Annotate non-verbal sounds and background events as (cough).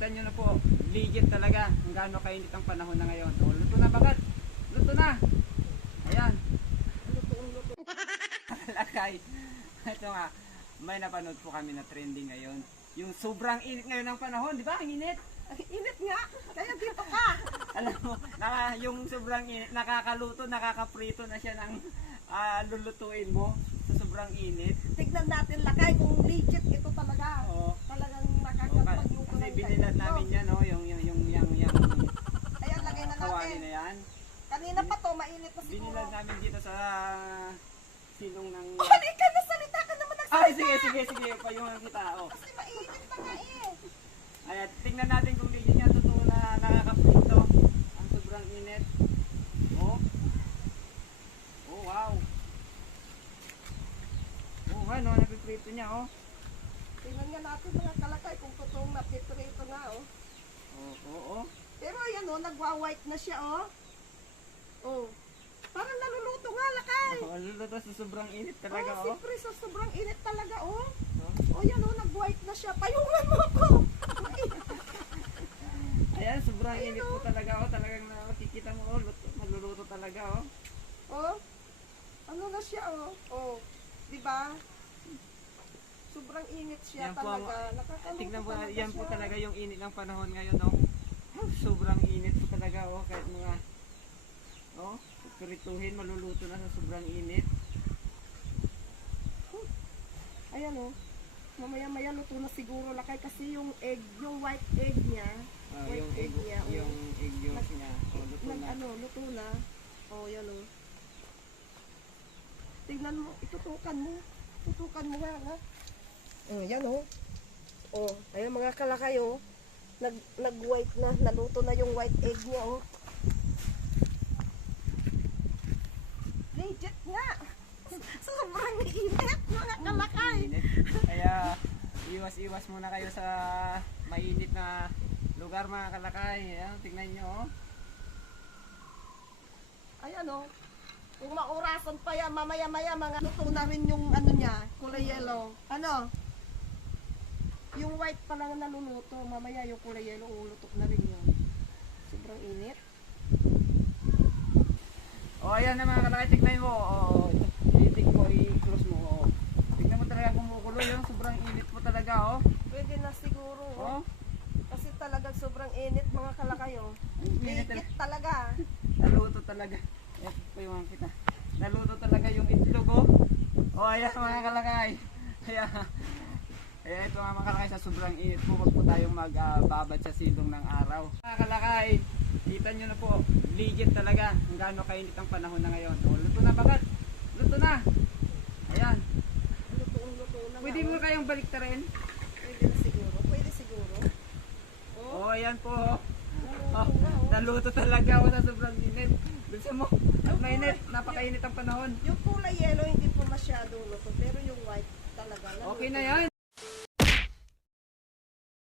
Kita nyo na po, legit talaga kung gaano kainit ang panahon na ngayon. O, luto na bagat. Luto na. Ayan. (laughs) Lakay. Ito nga, may napanood po kami na trending ngayon. Yung sobrang init ngayon ng panahon, di ba? Ang init. Ang init nga. Kaya dito ka. (laughs) Alam mo, naka, yung sobrang init, nakakaluto, nakakaprito na siya ng ah, lulutuin mo sa sobrang init. Tignan natin lakay kung legit ito talaga. Oo. Talagang O, ka- nakakapagluto kasi ng binilad ganito. namin yan, no? yung, yung, yung, yung, yung Ayan, lagay na yan. Kanina pa to, mainit na siguro. Binilad namin dito sa silong ng... (laughs) Halika na, salita ka naman nagsalita. Ay, sige, sige, sige, payungan kita. Oh. Kasi mainit na nga eh. Ayan, tingnan natin kung legit niya totoo na nakakaprito. Ang sobrang init. Oh. Oh, wow. Oh, ano, napiprito niya, oh. Tingnan nga natin mga kalakay kung totoong napiprito nga oh. Oh, oh, oh. Pero ayan oh, nagwa-white na siya oh. Oh. Parang naluluto nga lakay. Oh, luluto sa sobrang init talaga, oh, oh. siyempre sa sobrang init talaga oh. Oh. Oh yan oh, nag-white na siya. Payungan mo ako. (laughs) Ayan, sobrang Ayun, init po oh. talaga, oh. Talagang nakikita mo, oh. Luto, maluluto talaga, oh. oh. Ano na siya oh. Oh. Di ba? Sobrang init siya Yan po ang- talaga. Nakakaluto Tignan po, talaga yan po talaga yung init ng panahon ngayon, no? Sobrang init po talaga, oh, kahit mga, oh, pirituhin, maluluto na sa sobrang init. Ayan oh. Mamaya-maya luto na siguro lakay kasi yung egg, yung white egg niya, Ah, White yung egg egg, niya, oh. yung egg yolk niya, oh, luto nag na. ano, luto na. Oh, yan oh. Tignan mo, itutukan mo. Tutukan mo nga nga. Oh, yan oh. Oh, ayun mga kalakay oh. Nag nag-white na, naluto na yung white egg niya oh. Legit nga. Sobrang init mga kalakay. Init. Kaya, iwas-iwas muna kayo sa mainit na lugar mga kalakay. Ayan, tingnan nyo, oh. Ayan o. Kung maurasan pa yan, mamaya-maya mga luto na rin yung ano niya, kulay yellow. Ano? Yung white pa lang naluluto, mamaya yung kulay yellow, ulutok na rin yun. Sobrang init. Oh, ayan na mga kalakay, tignan mo. Oh, itik mo, i-close mo. Oh. Tignan mo talaga kumukulo yun. Sobrang init po talaga, oh. Pwede na siguro. Oh, Oh. Kasi talagang sobrang init mga kalakayo. init talaga. Naluto talaga. Ayan, payungan kita. Naluto talaga yung itlog, oh. Oh, ayan mga kalakay. Kaya, kaya ito nga mga kalakay, sa sobrang init po, wag po tayong magbabad sa silong ng araw. Mga kalakay, kita nyo na po, legit talaga kung gaano kainit ang panahon na ngayon. Oh, luto na bagat. Luto na. Ayan. Luto-luto na nga, Pwede oh. mo kayong baliktarin? Pwede na siguro. Pwede siguro. Oh, ayan po. Oh, naluto na talaga ako sa sobrang init. Gusto mo, mainit, napakainit ang panahon. Yung kulay yellow hindi po masyado luto, pero yung white talaga. naluto Okay na yan.